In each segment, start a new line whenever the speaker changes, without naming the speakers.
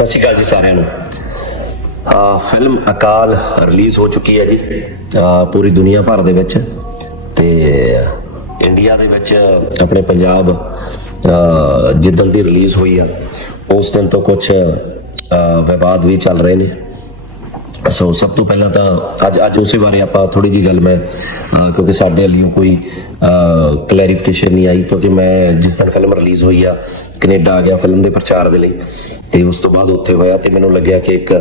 ਸਤਿ ਸ਼੍ਰੀ ਅਕਾਲ ਜੀ ਸਾਰਿਆਂ ਨੂੰ ਆ ਫਿਲਮ ਅਕਾਲ ਰਿਲੀਜ਼ ਹੋ ਚੁੱਕੀ ਹੈ ਜੀ ਪੂਰੀ ਦੁਨੀਆ ਭਰ ਦੇ ਵਿੱਚ ਤੇ ਇੰਡੀਆ ਦੇ ਵਿੱਚ ਆਪਣੇ ਪੰਜਾਬ ਜਿੱਦਣ ਦੀ ਰਿਲੀਜ਼ ਹੋਈ ਆ ਉਸ ਦਿਨ ਤੋਂ ਕੁਝ ਵਿਵਾਦ ਵੀ ਚੱਲ ਰਹੇ ਨੇ ਸੋ ਸਭ ਤੋਂ ਪਹਿਲਾਂ ਤਾਂ ਅੱਜ ਅੱਜ ਉਸੇ ਬਾਰੇ ਆਪਾਂ ਥੋੜੀ ਜੀ ਗੱਲ ਮੈਂ ਕਿਉਂਕਿ ਸਾਡੇ ਲਈ ਕੋਈ ਕਲੈਰੀਫਿਕੇਸ਼ਨ ਨਹੀਂ ਆਈ ਕਿਉਂਕਿ ਮੈਂ ਜਿਸ ਦਿਨ ਫਿਲਮ ਰਿਲੀਜ਼ ਹੋਈ ਆ ਕੈਨੇਡਾ ਆ ਗਿਆ ਫਿਲਮ ਦੇ ਪ੍ਰਚਾਰ ਦੇ ਲਈ ਤੇ ਉਸ ਤੋਂ ਬਾਅਦ ਉੱਥੇ ਹੋਇਆ ਤੇ ਮੈਨੂੰ ਲੱਗਿਆ ਕਿ ਇੱਕ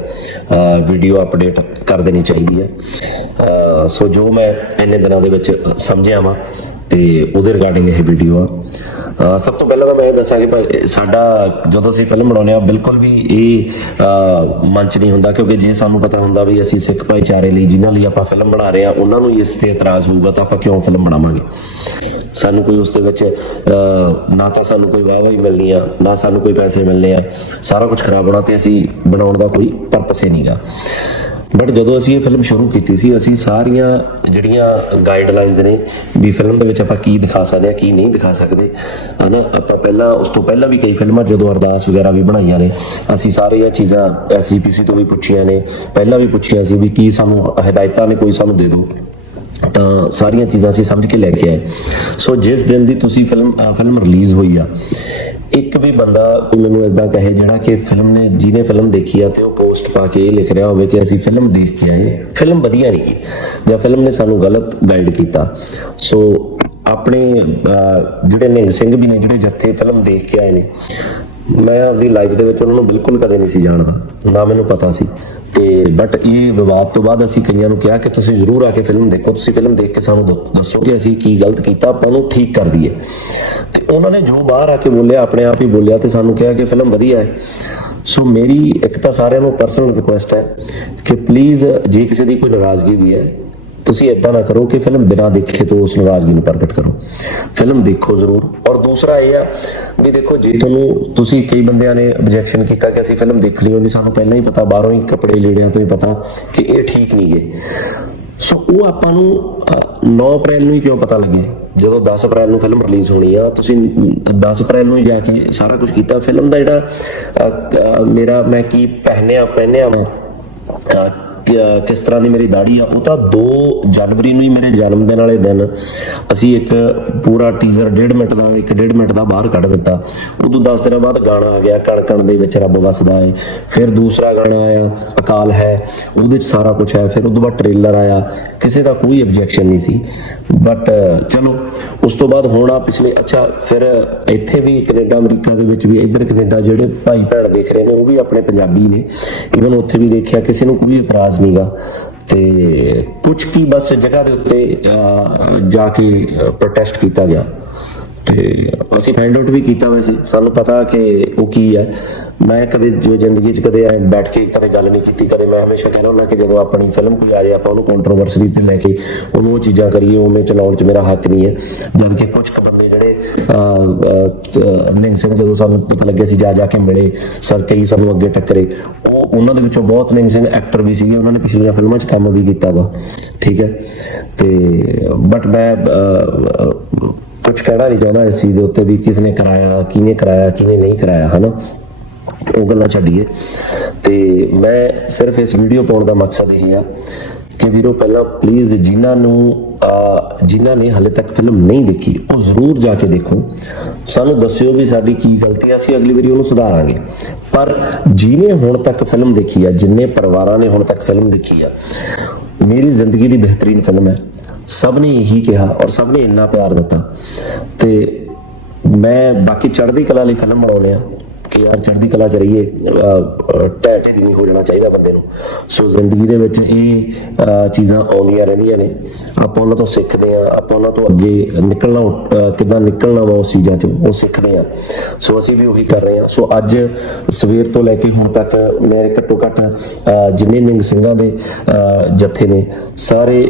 ਵੀਡੀਓ ਅਪਡੇਟ ਕਰ ਦੇਣੀ ਚਾਹੀਦੀ ਹੈ ਸੋ ਜੋ ਮੈਂ ਇੰਨੇ ਦਿਨਾਂ ਦੇ ਵਿੱਚ ਸਮਝਿਆ ਵਾਂ ਤੇ ਉਹਦੇ ਰਿਗਾਰਡਿੰਗ ਇਹ ਵੀਡੀਓ ਆ ਸਭ ਤੋਂ ਪਹਿਲਾਂ ਤਾਂ ਮੈਂ ਇਹ ਦੱਸਾਂ ਕਿ ਸਾਡਾ ਜਦੋਂ ਅਸੀਂ ਫਿਲਮ ਬਣਾਉਂਦੇ ਆ ਬਿਲਕੁਲ ਵੀ ਇਹ ਮੰਚ ਨਹੀਂ ਹੁੰਦਾ ਕਿਉਂਕਿ ਜੇ ਸਾਨੂੰ ਪਤਾ ਹੁੰਦਾ ਵੀ ਅਸੀਂ ਸਿੱਖ ਭਾਈਚਾਰੇ ਲਈ ਜਿਨ੍ਹਾਂ ਲਈ ਆਪਾਂ ਫਿਲਮ ਬਣਾ ਰਹੇ ਆ ਉਹਨਾਂ ਨੂੰ ਇਸ ਤੇ ਇਤਰਾਜ਼ ਹੋਊਗਾ ਤਾਂ ਆਪਾਂ ਕਿਉਂ ਫਿਲਮ ਬਣਾਵਾਂਗੇ ਸਾਨੂੰ ਕੋਈ ਉਸ ਦੇ ਵਿੱਚ ਨਾ ਤਾਂ ਸਾਨੂੰ ਕੋਈ ਹੀ ਮਿਲਣੀ ਆ ਨਾ ਸਾਨੂੰ ਕੋਈ ਪੈਸੇ ਮਿਲਨੇ ਆ ਸਾਰਾ ਕੁਝ ਖਰਾਬ ਹੋਣਾ ਤੇ ਅਸੀਂ ਬਣਾਉਣ ਦਾ ਕੋਈ ਪਰਪਸ ਹੀ ਨਹੀਂਗਾ ਬਟ ਜਦੋਂ ਅਸੀਂ ਇਹ ਫਿਲਮ ਸ਼ੁਰੂ ਕੀਤੀ ਸੀ ਅਸੀਂ ਸਾਰੀਆਂ ਜਿਹੜੀਆਂ ਗਾਈਡਲਾਈਨਸ ਨੇ ਵੀ ਫਿਲਮ ਦੇ ਵਿੱਚ ਆਪਾਂ ਕੀ ਦਿਖਾ ਸਕਦੇ ਆ ਕੀ ਨਹੀਂ ਦਿਖਾ ਸਕਦੇ ਹਨਾ ਆਪਾਂ ਪਹਿਲਾਂ ਉਸ ਤੋਂ ਪਹਿਲਾਂ ਵੀ ਕਈ ਫਿਲਮਾਂ ਜਦੋਂ ਅਰਦਾਸ ਵਗੈਰਾ ਵੀ ਬਣਾਈਆਂ ਨੇ ਅਸੀਂ ਸਾਰੇ ਇਹ ਚੀਜ਼ਾਂ ਐਸਸੀਪੀਸੀ ਤੋਂ ਵੀ ਪੁੱਛੀਆਂ ਨੇ ਪਹਿਲਾਂ ਵੀ ਪੁੱਛਿਆ ਸੀ ਵੀ ਕੀ ਸਾਨੂੰ ਹਦਾਇਤਾਂ ਨੇ ਕੋਈ ਸਾਨੂੰ ਦੇ ਦਿਓ ਤਾਂ ਸਾਰੀਆਂ ਚੀਜ਼ਾਂ ਅਸੀਂ ਸਮਝ ਕੇ ਲੈ ਕੇ ਆਏ ਸੋ ਜਿਸ ਦਿਨ ਦੀ ਤੁਸੀਂ ਫਿਲਮ ਫਿਲਮ ਰਿਲੀਜ਼ ਹੋਈ ਆ ਇੱਕ ਵੀ ਬੰਦਾ ਕੋਈ ਮੈਨੂੰ ਇਦਾਂ ਕਹੇ ਜਿਹੜਾ ਕਿ ਫਿਲਮ ਨੇ ਜਿਹਨੇ ਫਿਲਮ ਦੇਖੀ ਆ ਤੇ ਉਹ ਪੋਸਟ ਪਾ ਕੇ ਇਹ ਲਿਖ ਰਿਹਾ ਹੋਵੇ ਕਿ ਅਸੀਂ ਫਿਲਮ ਦੇਖ ਕੇ ਆਏ ਫਿਲਮ ਵਧੀਆ ਨਹੀਂ ਜਾਂ ਫਿਲਮ ਨੇ ਸਾਨੂੰ ਗਲਤ ਗਾਈਡ ਕੀਤਾ ਸੋ ਆਪਣੇ ਜਿਹੜੇ ਨਿੰਗ ਸਿੰਘ ਵੀ ਨੇ ਜਿਹੜੇ ਜੱਥੇ ਫਿਲਮ ਦੇਖ ਕੇ ਆਏ ਨੇ ਮੈਂ ਆਪਣੀ ਲਾਈਫ ਦੇ ਵਿੱਚ ਉਹਨਾਂ ਨੂੰ ਬਿਲਕੁਲ ਕਦੇ ਨਹੀਂ ਸੀ ਜਾਣਦਾ ਨਾ ਮੈਨੂੰ ਪਤਾ ਸੀ ਤੇ ਬਟ ਇਹ ਵਿਵਾਦ ਤੋਂ ਬਾਅਦ ਅਸੀਂ ਕਈਆਂ ਨੂੰ ਕਿਹਾ ਕਿ ਤੁਸੀਂ ਜ਼ਰੂਰ ਆ ਕੇ ਫਿਲਮ ਦੇਖੋ ਤੁਸੀਂ ਫਿਲਮ ਦੇਖ ਕੇ ਸਾਨੂੰ ਦੱਸੋ ਕਿ ਅਸੀਂ ਕੀ ਗਲਤ ਕੀਤਾ ਆਪਾਂ ਨੂੰ ਠੀਕ ਕਰ ਦਈਏ ਤੇ ਉਹਨਾਂ ਨੇ ਜੋ ਬਾਹਰ ਆ ਕੇ ਬੋਲਿਆ ਆਪਣੇ ਆਪ ਹੀ ਬੋਲਿਆ ਤੇ ਸਾਨੂੰ ਕਿਹਾ ਕਿ ਫਿਲਮ ਵਧੀਆ ਹੈ ਸੋ ਮੇਰੀ ਇੱਕ ਤਾਂ ਸਾਰਿਆਂ ਨੂੰ ਪਰਸਨਲ ਰਿਕੁਐਸਟ ਹੈ ਕਿ ਪਲੀਜ਼ ਜੇ ਕਿਸੇ ਦੀ ਕੋਈ ਨਾਰਾਜ਼ਗੀ ਵੀ ਹੈ ਤੁਸੀਂ ਇਦਾਂ ਨਾ ਕਰੋ ਕਿ ਫਿਲਮ ਬਿਨਾਂ ਦੇਖੇ ਤੋਂ ਉਸ ਨਾਰਾਜ਼ਗੀ ਨੂੰ ਪ੍ਰਗਟ ਕਰੋ ਫਿਲਮ ਦੇਖੋ ਜ਼ਰੂਰ ਔਰ ਦੂਸਰਾ ਇਹ ਆ ਵੀ ਦੇਖੋ ਜੇ ਤੁਹਾਨੂੰ ਤੁਸੀਂ ਕਈ ਬੰਦਿਆਂ ਨੇ ਆਬਜੈਕਸ਼ਨ ਕੀਤਾ ਕਿ ਅਸੀਂ ਫਿਲਮ ਦੇਖ ਲਈ ਉਹਦੀ ਸਾਨੂੰ ਪਹਿਲਾਂ ਹੀ ਪਤਾ ਬਾਹਰੋਂ ਹੀ ਕੱਪੜੇ ਲੀੜਿਆਂ ਤੋਂ ਹੀ ਪਤਾ ਕਿ ਇਹ ਠੀਕ ਨਹੀਂ ਗਏ ਸੋ ਉਹ ਆਪਾਂ ਨੂੰ 9 ਅਪ੍ਰੈਲ ਨੂੰ ਹੀ ਕਿਉਂ ਪਤਾ ਲੱਗੇ ਜਦੋਂ 10 ਅਪ੍ਰੈਲ ਨੂੰ ਫਿਲਮ ਰਿਲੀਜ਼ ਹੋਣੀ ਆ ਤੁਸੀਂ 10 ਅਪ੍ਰੈਲ ਨੂੰ ਜਾ ਕੇ ਸਾਰਾ ਕੁਝ ਕੀਤਾ ਫਿਲਮ ਦਾ ਜਿਹੜਾ ਮੇਰਾ ਮੈਂ ਕੀ ਪਹਿਨਿਆ ਪਹਿਨਿਆ ਕਿਸ ਤਰ੍ਹਾਂ ਦੀ ਮੇਰੀ ਦਾੜੀ ਆ ਉਹ ਤਾਂ 2 ਜਨਵਰੀ ਨੂੰ ਹੀ ਮੇਰੇ ਜਨਮ ਦਿਨ ਵਾਲੇ ਦਿਨ ਅਸੀਂ ਇੱਕ ਪੂਰਾ ਟੀਜ਼ਰ 1.5 ਮਿੰਟ ਦਾ 1.5 ਮਿੰਟ ਦਾ ਬਾਹਰ ਕੱਢ ਦਿੱਤਾ ਉਦੋਂ 10 ਦਿਨਾਂ ਬਾਅਦ ਗਾਣਾ ਆ ਗਿਆ ਕਣਕਣ ਦੇ ਵਿੱਚ ਰੱਬ ਵਸਦਾ ਏ ਫਿਰ ਦੂਸਰਾ ਗਾਣਾ ਆਇਆ ਅਕਾਲ ਹੈ ਉਹਦੇ ਵਿੱਚ ਸਾਰਾ ਕੁਝ ਹੈ ਫਿਰ ਉਦੋਂ ਬਾਅਦ ਟ੍ਰੇਲਰ ਆਇਆ ਕਿਸੇ ਦਾ ਕੋਈ ਆਬਜੈਕਸ਼ਨ ਨਹੀਂ ਸੀ ਬਟ ਚਲੋ ਉਸ ਤੋਂ ਬਾਅਦ ਹੁਣ ਆ ਪਿਛਲੇ ਅੱਛਾ ਫਿਰ ਇੱਥੇ ਵੀ ਕੈਨੇਡਾ ਅਮਰੀਕਾ ਦੇ ਵਿੱਚ ਵੀ ਇੱਧਰ ਕੈਨੇਡਾ ਜਿਹੜੇ ਭਾਈ ਭੈਣ ਦੇਖ ਰਹੇ ਨੇ ਉਹ ਵੀ ਆਪਣੇ ਪੰਜਾਬੀ ਨੇ ਇਵਨ ਉੱਥੇ ਵੀ ਦੇਖਿਆ ਕਿਸੇ ਨੂੰ ਕੋਈ ਇਤਰਾਜ਼ ਖਾਸ ਨਹੀਂਗਾ ਤੇ ਕੁਝ ਕੀ ਬਸ ਜਗ੍ਹਾ ਦੇ ਉੱਤੇ ਜਾ ਕੇ ਪ੍ਰੋਟੈਸਟ ਕੀਤਾ ਗਿਆ ਤੇ ਅਸੀਂ ਫਾਈਂਡ ਆਊਟ ਵੀ ਕੀਤਾ ਵੈਸੇ ਸਾਨੂੰ ਪਤਾ ਕਿ ਉਹ ਕੀ ਹੈ ਮੈਂ ਕਦੇ ਜੋ ਜ਼ਿੰਦਗੀ 'ਚ ਕਦੇ ਐ ਬੈਠ ਕੇ ਕਦੇ ਗੱਲ ਨਹੀਂ ਕੀਤੀ ਕਦੇ ਮੈਂ ਹਮੇਸ਼ਾ ਕਹਿੰਦਾ ਹੁੰਦਾ ਕਿ ਜਦੋਂ ਆਪਣੀ ਫਿਲਮ ਕੋਈ ਆ ਜਾਏ ਆਪਾਂ ਉਹਨੂੰ ਕੰਟਰੋਵਰਸੀ ਤੇ ਲੈ ਕੇ ਉਹਨੂੰ ਉਹ ਚੀਜ਼ਾਂ ਕਰੀਏ ਉਹਨੇ ਚਲਾਉਣ 'ਚ ਮੇਰਾ ਹੱਕ ਨਹੀਂ ਹੈ ਜਦ ਕਿ ਕੁਝ ਕੁ ਬੰਦੇ ਜਿਹੜੇ ਨਿੰਗ ਸਿੰਘ ਜਦੋਂ ਸਾਨੂੰ ਪਤਾ ਲੱਗਿਆ ਸੀ ਜਾ ਜਾ ਕੇ ਮਿਲੇ ਸਰ ਕਈ ਸਾਨੂੰ ਅੱਗੇ ਟੱਕਰੇ ਉਹ ਉਹਨਾਂ ਦੇ ਵਿੱਚੋਂ ਬਹੁਤ ਨਿੰਗ ਸਿੰਘ ਐਕਟਰ ਵੀ ਸੀਗੇ ਉਹਨਾਂ ਨੇ ਪਿਛਲੀਆਂ ਫਿਲਮਾਂ 'ਚ ਕੰਮ ਵੀ ਕੀਤਾ ਵਾ ਠੀਕ ਹੈ ਤੇ ਬਟ ਮੈਂ ਕੁਝ ਕਹਿਣਾ ਨਹੀਂ ਚਾਹੁੰਦਾ ਇਸ ਚੀਜ਼ ਦੇ ਉੱਤੇ ਵੀ ਕਿਸ ਨੇ ਕਰਾਇਆ ਕਿਹਨੇ ਕਰਾਇਆ ਕਿਹਨੇ ਨਹੀਂ ਕਰਾਇਆ ਹਨਾ ਉਹ ਗੱਲਾਂ ਛੱਡੀਏ ਤੇ ਮੈਂ ਸਿਰਫ ਇਸ ਵੀਡੀਓ ਪਾਉਣ ਦਾ ਮਕਸਦ ਇਹ ਆ ਕਿ ਵੀਰੋ ਪਹਿਲਾਂ ਪਲੀਜ਼ ਜਿਨ੍ਹਾਂ ਨੂੰ ਜਿਨ੍ਹਾਂ ਨੇ ਹਲੇ ਤੱਕ ਫਿਲਮ ਨਹੀਂ ਦੇਖੀ ਉਹ ਜ਼ਰੂਰ ਜਾ ਕੇ ਦੇਖੋ ਸਾਨੂੰ ਦੱਸਿਓ ਵੀ ਸਾਡੀ ਕੀ ਗਲਤੀ ਆ ਅਸੀਂ ਅਗਲੀ ਵਾਰੀ ਉਹਨੂੰ ਸੁਧਾਰਾਂਗੇ ਪਰ ਜਿਨੇ ਹੁਣ ਤੱਕ ਫਿਲਮ ਦੇਖੀ ਆ ਜਿੰਨੇ ਪਰਿਵਾਰਾਂ ਨੇ ਹੁਣ ਤੱਕ ਫਿਲਮ ਦੇਖੀ ਆ ਮੇਰੀ ਜ਼ਿੰਦਗੀ ਦੀ ਬਿਹਤਰੀਨ ਫਿਲਮ ਹੈ ਸਭ ਨੇ ਇਹੀ ਕਿਹਾ ਔਰ ਸਭ ਨੇ ਇੰਨਾ ਪਿਆਰ ਦਿੱਤਾ ਤੇ ਮੈਂ ਬਾਕੀ ਚੜ੍ਹਦੀ ਕਲਾ ਲਈ ਫਿਲਮ ਬਣਾਉਣੇ ਆ ਕਿ ਯਾਰ ਚੜ੍ਹਦੀ ਕਲਾ ਚ ਰਹੀਏ ਟੈਟੇ ਨਹੀਂ ਹੋ ਜਾਣਾ ਚਾਹੀਦਾ ਬੰਦੇ ਨੂੰ ਸੋ ਜ਼ਿੰਦਗੀ ਦੇ ਵਿੱਚ ਇਹ ਚੀਜ਼ਾਂ ਆਉਂਦੀਆਂ ਰਹਿੰਦੀਆਂ ਨੇ ਆਪਾਂ ਉਹਨਾਂ ਤੋਂ ਸਿੱਖਦੇ ਆ ਆਪਾਂ ਉਹਨਾਂ ਤੋਂ ਅੱਗੇ ਨਿਕਲਣਾ ਕਿਦਾਂ ਨਿਕਲਣਾ ਵਾ ਉਸ ਚੀਜ਼ਾਂ ਤੋਂ ਉਹ ਸਿੱਖਦੇ ਆ ਸੋ ਅਸੀਂ ਵੀ ਉਹੀ ਕਰ ਰਹੇ ਆ ਸੋ ਅੱਜ ਸਵੇਰ ਤੋਂ ਲੈ ਕੇ ਹੁਣ ਤੱਕ ਮੇਰੇ ਘੱਟੋ ਘੱਟ ਜਿੰਨੇ ਨਿੰਗ ਸਿੰਘਾਂ ਦੇ ਜੱਥੇ ਨੇ ਸਾਰੇ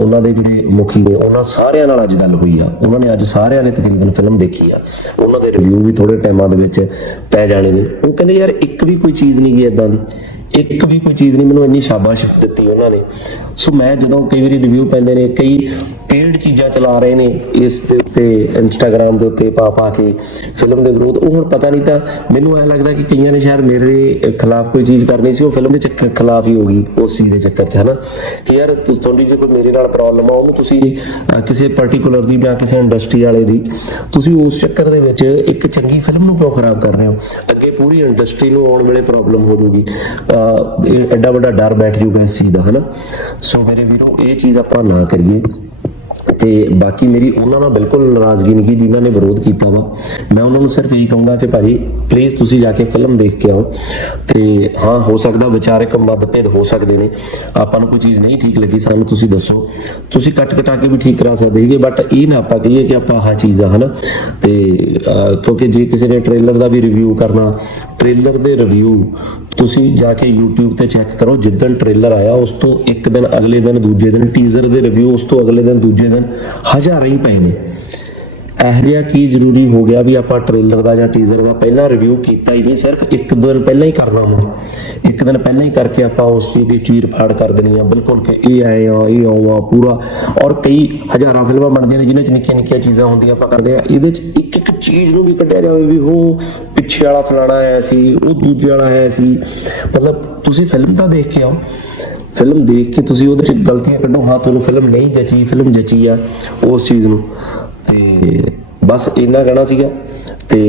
ਉਹਨਾਂ ਦੇ ਜਿਹੜੇ ਮੁਖੀ ਨੇ ਉਹਨਾਂ ਸਾਰਿਆਂ ਨਾਲ ਅੱਜ ਗੱਲ ਹੋਈ ਆ ਉਹਨਾਂ ਨੇ ਅੱਜ ਸਾਰਿਆਂ ਨੇ ਤਕਰੀਬਨ ਫਿਲਮ ਦੇਖੀ ਆ ਉਹਨਾਂ ਦੇ ਰਿਵਿਊ ਵੀ ਥੋੜੇ ਟਾਈਮਾਂ ਦੇ ਵਿੱਚ ਪੈ ਜਾਣੇ ਨੇ ਉਹ ਕਹਿੰਦੇ ਯਾਰ ਇੱਕ ਵੀ ਕੋਈ ਚੀਜ਼ ਨਹੀਂ ਗਈ ਇਦਾਂ ਦੀ ਇੱਕ ਵੀ ਕੋਈ ਚੀਜ਼ ਨਹੀਂ ਮੈਨੂੰ ਇੰਨੀ ਸ਼ਾਬਾਸ਼ ਦਿੱਤੀ ਉਹਨਾਂ ਨੇ ਸੋ ਮੈਂ ਜਦੋਂ ਕਈ ਵਾਰੀ ਰਿਵਿਊ ਪੈਂਦੇ ਨੇ ਕਈ ਪੇਡ ਚੀਜ਼ਾਂ ਚਲਾ ਰਹੇ ਨੇ ਇਸ ਦੇ ਉੱਤੇ ਇੰਸਟਾਗ੍ਰam ਦੇ ਉੱਤੇ ਪਾ ਪਾ ਕੇ ਫਿਲਮ ਦੇ ਵਿਰੋਧ ਉਹ ਹੁਣ ਪਤਾ ਨਹੀਂ ਤਾਂ ਮੈਨੂੰ ਐ ਲੱਗਦਾ ਕਿ ਕਈਆਂ ਨੇ ਸ਼ਾਇਦ ਮੇਰੇ ਖਿਲਾਫ ਕੋਈ ਚੀਜ਼ ਕਰਨੀ ਸੀ ਉਹ ਫਿਲਮ ਦੇ ਚੱਕਰ ਖਿਲਾਫ ਹੀ ਹੋਗੀ ਉਸ ਚੀਜ਼ ਦੇ ਚੱਕਰ ਤੇ ਹਨਾ ਕਿ ਯਾਰ ਤੁਹਾਡੀ ਜੇ ਕੋਈ ਮੇਰੇ ਨਾਲ ਪ੍ਰੋਬਲਮ ਆ ਉਹਨੂੰ ਤੁਸੀਂ ਕਿਸੇ ਪਾਰਟਿਕੂਲਰ ਦੀ ਜਾਂ ਕਿਸੇ ਇੰਡਸਟਰੀ ਵਾਲੇ ਦੀ ਤੁਸੀਂ ਉਸ ਚੱਕਰ ਦੇ ਵਿੱਚ ਇੱਕ ਚੰਗੀ ਫਿਲਮ ਨੂੰ ਕਿਉਂ ਖਰਾਬ ਕਰ ਰਹੇ ਹੋ ਪੂਰੀ ਇੰਡਸਟਰੀ ਨੂੰ ਆਉਣ ਵੇਲੇ ਪ੍ਰੋਬਲਮ ਹੋ ਜੂਗੀ ਐਡਾ ਵੱਡਾ ਡਰ ਬੈਠ ਜੂਗਾ ਇਸ ਚੀਜ਼ ਦਾ ਹਨਾ ਸੋ ਮੇਰੇ ਵੀਰੋ ਇਹ ਚੀਜ਼ ਆਪਾਂ ਨਾ ਕਰੀਏ ਤੇ ਬਾਕੀ ਮੇਰੀ ਉਹਨਾਂ ਨਾਲ ਬਿਲਕੁਲ ਨਾਰਾਜ਼ਗੀ ਨਹੀਂ ਜਿਨ੍ਹਾਂ ਨੇ ਵਿਰੋਧ ਕੀਤਾ ਵਾ ਮੈਂ ਉਹਨਾਂ ਨੂੰ ਸਿਰਫ ਇਹੀ ਕਹੂੰਗਾ ਕਿ ਭਾਈ ਪਲੀਜ਼ ਤੁਸੀਂ ਜਾ ਕੇ ਫਿਲਮ ਦੇਖ ਕੇ ਆਓ ਤੇ ਹਾਂ ਹੋ ਸਕਦਾ ਵਿਚਾਰਕ ਮਤਭੇਦ ਹੋ ਸਕਦੇ ਨੇ ਆਪਾਂ ਨੂੰ ਕੋਈ ਚੀਜ਼ ਨਹੀਂ ਠੀਕ ਲੱਗੀ ਸਾਨੂੰ ਤੁਸੀਂ ਦੱਸੋ ਤੁਸੀਂ ਕੱਟ ਕਟਾ ਕੇ ਵੀ ਠੀਕ ਕਰਾ ਸਕਦੇ ਹੋ ਬਟ ਇਹ ਨਾ ਆਪਾਂ ਕਹੀਏ ਕਿ ਆਪਾਂ ਆਹ ਚੀਜ਼ ਆ ਹਨਾ ਤੇ ਕਿਉਂਕਿ ਜੇ ਕਿਸੇ ਨੇ ਟ੍ਰੇਲਰ ਦਾ ਵੀ ਰਿਵਿਊ ਕਰਨਾ ਟ੍ਰੇਲਰ ਦੇ ਰਿਵਿਊ ਤੁਸੀਂ ਜਾ ਕੇ YouTube ਤੇ ਚੈੱਕ ਕਰੋ ਜਿੱਦਣ ਟ੍ਰੇਲਰ ਆਇਆ ਉਸ ਤੋਂ ਇੱਕ ਦਿਨ ਅਗਲੇ ਦਿਨ ਦੂਜੇ ਦਿਨ ਟੀਜ਼ਰ ਦੇ ਰਿਵਿਊ ਉਸ ਤੋਂ ਅਗਲੇ ਦਿਨ ਦੂਜੇ ਦਿਨ ਹਜ਼ਾਰਾਂ ਹੀ ਪਏ ਨੇ ਇਹ ਕੀ ਜ਼ਰੂਰੀ ਹੋ ਗਿਆ ਵੀ ਆਪਾਂ ਟ੍ਰੇਲਰ ਦਾ ਜਾਂ ਟੀਜ਼ਰ ਦਾ ਪਹਿਲਾਂ ਰਿਵਿਊ ਕੀਤਾ ਹੀ ਨਹੀਂ ਸਿਰਫ ਇੱਕ ਦਿਨ ਪਹਿਲਾਂ ਹੀ ਕਰਨਾ ਵਾ ਇੱਕ ਦਿਨ ਪਹਿਲਾਂ ਹੀ ਕਰਕੇ ਆਪਾਂ ਉਸ ਚੀਜ਼ ਦੀ ਚੀਰ ਫਾੜ ਕਰ ਦੇਣੀ ਆ ਬਿਲਕੁਲ ਕਿ ਇਹ ਆਏ ਆ ਇਹ ਆਉਂਗਾ ਪੂਰਾ ਔਰ ਕਈ ਹਜ਼ਾਰਾਂ ਫਿਲਮਾਂ ਬਣਦੀਆਂ ਨੇ ਜਿਨ੍ਹਾਂ 'ਚ ਨਿੱਕੀਆਂ ਨਿੱਕੀਆਂ ਚੀਜ਼ਾਂ ਹੁੰਦੀਆਂ ਆਪਾਂ ਕਰਦੇ ਆ ਇਹਦੇ 'ਚ ਇੱਕ ਇੱਕ ਚੀਜ਼ ਨੂੰ ਵੀ ਕੱਢਿਆ ਜਾਵੇ ਵੀ ਉਹ ਪਿੱਛੇ ਵਾਲਾ ਫਲਾਣਾ ਆਇਆ ਸੀ ਉਹ ਦੂਜੇ ਵਾਲਾ ਆਇਆ ਸੀ ਮਤਲਬ ਤੁਸੀਂ ਫਿਲਮ ਤਾਂ ਦੇਖ ਕੇ ਆਓ ਫਿਲਮ ਦੇਖ ਕੇ ਤੁਸੀਂ ਉਹਦੇ ਚ ਗਲਤੀਆਂ ਕੱਢੋ ਹਾਂ ਤੁਹਾਨੂੰ ਫਿਲਮ ਨਹੀਂ ਜਚੀ ਫਿਲਮ ਜਚੀ ਆ ਉਸ ਚੀਜ਼ ਨੂੰ ਤੇ ਬਸ ਇੰਨਾ ਕਹਿਣਾ ਸੀਗਾ ਤੇ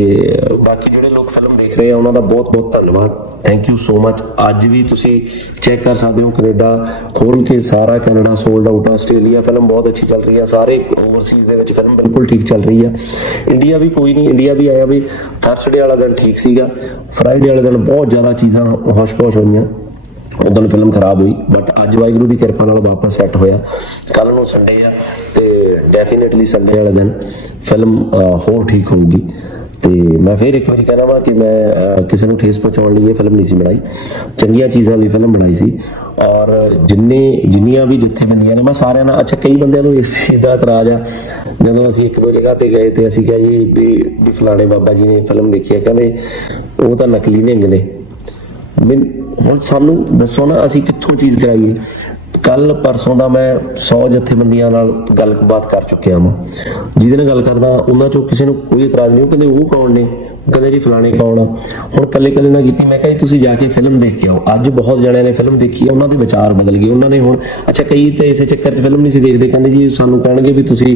ਬਾਕੀ ਜਿਹੜੇ ਲੋਕ ਫਿਲਮ ਦੇਖ ਰਹੇ ਆ ਉਹਨਾਂ ਦਾ ਬਹੁਤ ਬਹੁਤ ਧੰਨਵਾਦ ਥੈਂਕ ਯੂ ਸੋ ਮਚ ਅੱਜ ਵੀ ਤੁਸੀਂ ਚੈੱਕ ਕਰ ਸਕਦੇ ਹੋ ਕੈਨੇਡਾ ਖੋਲ ਕੇ ਸਾਰਾ Canada sold out Australia film ਬਹੁਤ ਅੱਛੀ ਚੱਲ ਰਹੀ ਆ ਸਾਰੇ ਓਵਰਸੀਜ਼ ਦੇ ਵਿੱਚ ਫਿਲਮ ਬਿਲਕੁਲ ਠੀਕ ਚੱਲ ਰਹੀ ਆ ਇੰਡੀਆ ਵੀ ਕੋਈ ਨਹੀਂ ਇੰਡੀਆ ਵੀ ਆਇਆ ਵੀ ਥਰਸਡੇ ਵਾਲਾ ਦਿਨ ਠੀਕ ਸੀਗਾ ਫਰਾਈਡੇ ਵਾਲੇ ਦਿਨ ਬਹੁਤ ਜ਼ਿਆਦਾ ਹਸ਼ਪੋਸ਼ ਹੋਈਆਂ ਉਦੋਂ ਫਿਲਮ ਖਰਾਬ ਹੋਈ ਬਟ ਅੱਜ ਵਾਹਿਗੁਰੂ ਦੀ ਕਿਰਪਾ ਨਾਲ ਵਾਪਸ ਸੈੱਟ ਹੋਇਆ ਕੱਲ ਨੂੰ ਸੰਡੇ ਆ ਤੇ ਡੈਫੀਨਿਟਲੀ ਸੰਡੇ ਵਾਲੇ ਦਿਨ ਫਿਲਮ ਹੋਰ ਠੀਕ ਹੋਊਗੀ ਤੇ ਮੈਂ ਫੇਰ ਇੱਕ ਵਾਰੀ ਕਹਿਣਾ ਵਾ ਕਿ ਮੈਂ ਕਿਸੇ ਨੂੰ ਠੇਸ ਪਹੁੰਚਾਉਣ ਲਈ ਇਹ ਫਿਲਮ ਨਹੀਂ ਸੀ ਬਣਾਈ ਚੰਗੀਆਂ ਚੀਜ਼ਾਂ ਲਈ ਫਿਲਮ ਬਣਾਈ ਸੀ ਔਰ ਜਿੰਨੇ ਜਿੰਨੀਆਂ ਵੀ ਜਿੱਥੇ ਬੰਦੀਆਂ ਨੇ ਮੈਂ ਸਾਰਿਆਂ ਨਾਲ ਅੱਛਾ ਕਈ ਬੰਦਿਆਂ ਨੂੰ ਇਸ ਦਾ ਇਤਰਾਜ਼ ਆ ਜਦੋਂ ਅਸੀਂ ਇੱਕ ਦੋ ਜਗ੍ਹਾ ਤੇ ਗਏ ਤੇ ਅਸੀਂ ਕਿਹਾ ਜੀ ਵੀ ਵੀ ਫਲਾਣੇ ਬਾਬਾ ਜੀ ਨੇ ਫਿਲਮ ਦੇਖੀ ਹੈ ਕਹਿੰਦੇ ਉਹ ਤਾਂ ਨਕਲੀ ਨਿੰਗ ਮੈਂ ਹੁਣ ਸਾਨੂੰ ਦੱਸੋ ਨਾ ਅਸੀਂ ਕਿੱਥੋਂ ਚੀਜ਼ ਕਰਾਈਏ ਕੱਲ ਪਰਸੋਂ ਦਾ ਮੈਂ 100 ਜਥੇਬੰਦੀਆਂ ਨਾਲ ਗੱਲਬਾਤ ਕਰ ਚੁੱਕਿਆ ਹਾਂ ਜਿਹਦੇ ਨਾਲ ਗੱਲ ਕਰਦਾ ਉਹਨਾਂ ਚੋਂ ਕਿਸੇ ਨੂੰ ਕੋਈ ਇਤਰਾਜ਼ ਨਹੀਂ ਉਹ ਕਹਿੰਦੇ ਉਹ ਕੌਣ ਨੇ ਕਦੇ ਵੀ ਫਲਾਣੇ ਕੌਣ ਆ ਹੁਣ ਕੱਲੇ ਕੱਲੇ ਨਾ ਕੀਤੀ ਮੈਂ ਕਿਹਾ ਤੁਸੀਂ ਜਾ ਕੇ ਫਿਲਮ ਦੇਖ ਕੇ ਆਓ ਅੱਜ ਬਹੁਤ ਜਣਿਆਂ ਨੇ ਫਿਲਮ ਦੇਖੀ ਉਹਨਾਂ ਦੇ ਵਿਚਾਰ ਬਦਲ ਗਏ ਉਹਨਾਂ ਨੇ ਹੁਣ ਅੱਛਾ ਕਈ ਤੇ ਇਸੇ ਚੱਕਰ 'ਚ ਫਿਲਮ ਨਹੀਂ ਸੀ ਦੇਖਦੇ ਕਹਿੰਦੇ ਜੀ ਸਾਨੂੰ ਕਹਿਣਗੇ ਵੀ ਤੁਸੀਂ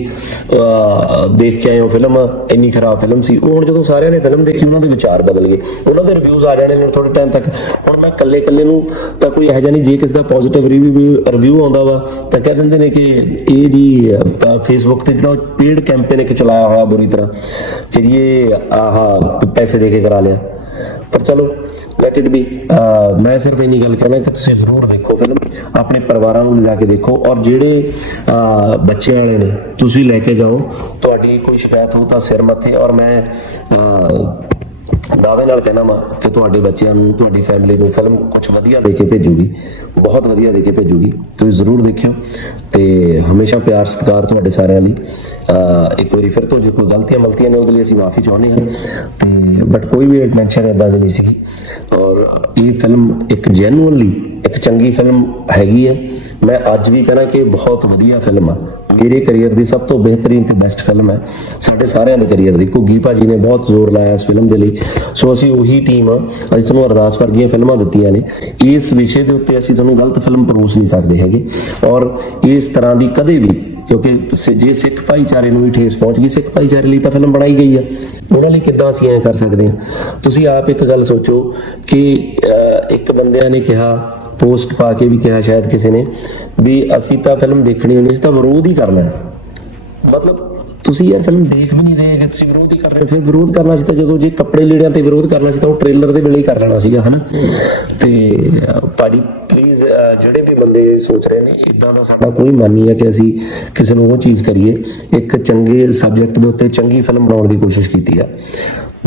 ਦੇਖ ਕੇ ਆਏ ਹੋ ਫਿਲਮ ਇੰਨੀ ਖਰਾਬ ਫਿਲਮ ਸੀ ਉਹ ਹੁਣ ਜਦੋਂ ਸਾਰਿਆਂ ਨੇ ਫਿਲਮ ਦੇਖੀ ਉਹਨਾਂ ਦੇ ਵਿਚਾਰ ਬਦਲ ਗਏ ਉਹਨਾਂ ਦੇ ਰਿਵਿਊਜ਼ ਆ ਜਾਣੇ ਨੇ ਥੋੜੇ ਟਾਈਮ ਤੱਕ ਹੁਣ ਮੈਂ ਕੱਲੇ ਕੱਲੇ ਨੂੰ ਤਾਂ ਕੋਈ ਇਹ ਜਿਹਾ ਨਹੀਂ ਜੇ ਕਿਸੇ ਦਾ ਪੋਜ਼ਿਟਿਵ ਰਿਵਿਊ ਰਿਵਿਊ ਆਉਂਦਾ ਵਾ ਤਾਂ ਕਹਿ ਦਿੰਦੇ ਨੇ ਕਿ ਇਹ ਜੀ ਫੇਸਬੁੱਕ ਤੇ ਜਿਹੜਾ ਪੇਡ ਕੈਂਪੇਨ ਇੱਕ ਚਲਾਇਆ ਹੋਇਆ ਬੁਰੀ ਤਰ੍ਹਾਂ ਕਿ ਇਹ ਆਹਾ ਪੈਸੇ ਦੇ ਕੇ ਕਰਾ ਲਿਆ ਪਰ ਚਲੋ ਲੈਟ ਇਟ ਬੀ ਮੈਂ ਸਿਰਫ ਇਹ ਨਹੀਂ ਗੱਲ ਕਹਿਣਾ ਕਿ ਤੁਸੀਂ ਜ਼ਰੂਰ ਦੇਖੋ ਫਿਲਮ ਆਪਣੇ ਪਰਿਵਾਰਾਂ ਨੂੰ ਲਿਜਾ ਕੇ ਦੇਖੋ ਔਰ ਜਿਹੜੇ ਬੱਚੇ ਵਾਲੇ ਨੇ ਤੁਸੀਂ ਲੈ ਕੇ ਜਾਓ ਤੁਹਾਡੀ ਕੋਈ ਸ਼ਿਕਾਇਤ ਹੋ ਤਾਂ ਸਿਰ ਮੱਥੇ ਔਰ ਮੈਂ ਦਾਵੇ ਨਾਲ ਕਹਿਣਾ ਮੈਂ ਕਿ ਤੁਹਾਡੇ ਬੱਚਿਆਂ ਨੂੰ ਤੁਹਾਡੀ ਫੈਮਿਲੀ ਨੂੰ ਫਿਲਮ ਕੁਝ ਵਧੀਆ ਦੇ ਕੇ ਭੇਜੂਗੀ ਬਹੁਤ ਵਧੀਆ ਦੇ ਕੇ ਭੇਜੂਗੀ ਤੁਸੀਂ ਜ਼ਰੂਰ ਦੇਖਿਓ ਤੇ ਹਮੇਸ਼ਾ ਪਿਆਰ ਸਤਿਕਾਰ ਤੁਹਾਡੇ ਸਾਰਿਆਂ ਲਈ ਇੱਕ ਵਾਰੀ ਫਿਰ ਤੋਂ ਜੇ ਕੋਈ ਗਲਤੀਆਂ ਮਲਤੀਆਂ ਨੇ ਉਹਦੇ ਲਈ ਅਸੀਂ ਮਾਫੀ ਚਾਹੁੰਦੇ ਹਾਂ ਤੇ ਬਟ ਕੋਈ ਵੀ ਐਡਵੈਂਚਰ ਇਦਾਂ ਦੀ ਨਹੀਂ ਸੀ ਔਰ ਇਹ ਫਿਲਮ ਇੱਕ ਜੈਨੂਅਲੀ ਇੱਕ ਚੰਗੀ ਫਿਲਮ ਹੈਗੀ ਹੈ ਮੈਂ ਅੱਜ ਵੀ ਕਹਣਾ ਕਿ ਬਹੁਤ ਵਧੀਆ ਫਿਲਮ ਆ ਮੇਰੇ ਕੈਰੀਅਰ ਦੀ ਸਭ ਤੋਂ ਬਿਹਤਰੀਨ ਤੇ ਬੈਸਟ ਫਿਲਮ ਹੈ ਸਾਡੇ ਸਾਰਿਆਂ ਦੇ ਕੈਰੀਅਰ ਦੀ ਕੁਗੀ ਭਾਜੀ ਨੇ ਬਹੁਤ ਜ਼ੋਰ ਲਾਇਆ ਇਸ ਫਿਲਮ ਦੇ ਲਈ ਸੋ ਅਸੀਂ ਉਹੀ ਟੀਮ ਆ ਅਸੀਂ ਤੁਹਾਨੂੰ ਅਰਦਾਸ ਵਰਗੀਆਂ ਫਿਲਮਾਂ ਦਿੱਤੀਆਂ ਨੇ ਇਸ ਵਿਸ਼ੇ ਦੇ ਉੱਤੇ ਅਸੀਂ ਤੁਹਾਨੂੰ ਗਲਤ ਫਿਲਮ ਪਰੋਸ ਨਹੀਂ ਸਕਦੇ ਹੈਗੇ ਔਰ ਇਸ ਤਰ੍ਹਾਂ ਦੀ ਕਦੇ ਵੀ ਕਿਉਂਕਿ ਜੇ ਸਿੱਖ ਭਾਈਚਾਰੇ ਨੂੰ ਵੀ ਠੇਸ ਪਹੁੰਚ ਗਈ ਸਿੱਖ ਭਾਈਚਾਰੇ ਲਈ ਤਾਂ ਫਿਲਮ ਬਣਾਈ ਗਈ ਆ ਉਹਨਾਂ ਲਈ ਕਿੱਦਾਂ ਅਸੀਂ ਐ ਕਰ ਸਕਦੇ ਹਾਂ ਤੁਸੀਂ ਆਪ ਇੱਕ ਗੱਲ ਸੋਚੋ ਕਿ ਇੱਕ ਬੰਦਿਆਂ ਨੇ ਕਿਹਾ ਪੋਸਟ ਪਾ ਕੇ ਵੀ ਕਿਹਾ ਸ਼ਾਇਦ ਕਿਸੇ ਨੇ ਵੀ ਅਸੀਂ ਤਾਂ ਫਿਲਮ ਦੇਖਣੀ ਹੁੰਦੀ ਸੀ ਤਾਂ ਵਿਰੋਧ ਹੀ ਕਰ ਲੈਣਾ ਮਤਲਬ ਤੁਸੀਂ ਇਹ ਫਿਲਮ ਦੇਖ ਵੀ ਨਹੀਂ ਰਹੇ ਕਿ ਤੁਸੀਂ ਵਿਰੋਧ ਹੀ ਕਰ ਰਹੇ ਫਿਰ ਵਿਰੋਧ ਕਰਨਾ ਸੀ ਤਾਂ ਜਦੋਂ ਜੇ ਕੱਪੜੇ ਲੀੜਿਆਂ ਤੇ ਵਿਰੋਧ ਕਰਨਾ ਸੀ ਤਾਂ ਉਹ ਟ੍ਰੇਲਰ ਦੇ ਵੇਲੇ ਹੀ ਕਰ ਲੈਣਾ ਸੀਗਾ ਹਨਾ ਤੇ ਭਾਜੀ ਪਲੀਜ਼ ਜਿਹੜੇ ਵੀ ਬੰਦੇ ਸੋਚ ਰਹੇ ਨੇ ਇਦਾਂ ਦਾ ਸਾਡਾ ਕੋਈ ਮਨ ਨਹੀਂ ਹੈ ਕਿ ਅਸੀਂ ਕਿਸੇ ਨੂੰ ਉਹ ਚੀਜ਼ ਕਰੀਏ ਇੱਕ ਚੰਗੇ ਸਬਜੈਕਟ ਦੇ ਉੱਤੇ ਚੰਗੀ ਫਿਲਮ ਬਣਾਉਣ ਦੀ ਕੋਸ਼ਿਸ਼ ਕੀਤੀ ਆ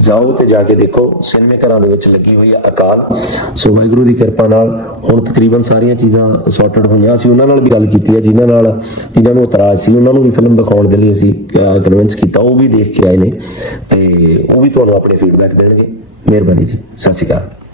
ਜਾਓ ਤੇ ਜਾ ਕੇ ਦੇਖੋ ਸਿਨੇਮੇ ਘਰਾਂ ਦੇ ਵਿੱਚ ਲੱਗੀ ਹੋਈ ਆ ਅਕਾਲ ਸੋ ਵਾਹਿਗੁਰੂ ਦੀ ਕਿਰਪਾ ਨਾਲ ਹੁਣ ਤਕਰੀਬਨ ਸਾਰੀਆਂ ਚੀਜ਼ਾਂ ਸੌਰਟਡ ਹੋਈਆਂ ਅਸੀਂ ਉਹਨਾਂ ਨਾਲ ਵੀ ਗੱਲ ਕੀਤੀ ਹੈ ਜਿਨ੍ਹਾਂ ਨਾਲ ਜਿਨ੍ਹਾਂ ਨੂੰ ਇਤਰਾਜ਼ ਸੀ ਉਹਨਾਂ ਨੂੰ ਵੀ ਫਿਲਮ ਦਿਖਾਉਣ ਦੇ ਲਈ ਅਸੀਂ ਕਨਵਿੰਸ ਕੀਤਾ ਉਹ ਵੀ ਦੇਖ ਕੇ ਆਏ ਨੇ ਤੇ ਉਹ ਵੀ ਤੁਹਾਨੂੰ ਆਪਣੇ ਫੀਡਬੈਕ ਦੇਣਗੇ ਮਿਹਰਬਾਨੀ ਜੀ ਸਤਿ ਸ਼੍ਰੀ ਅਕਾਲ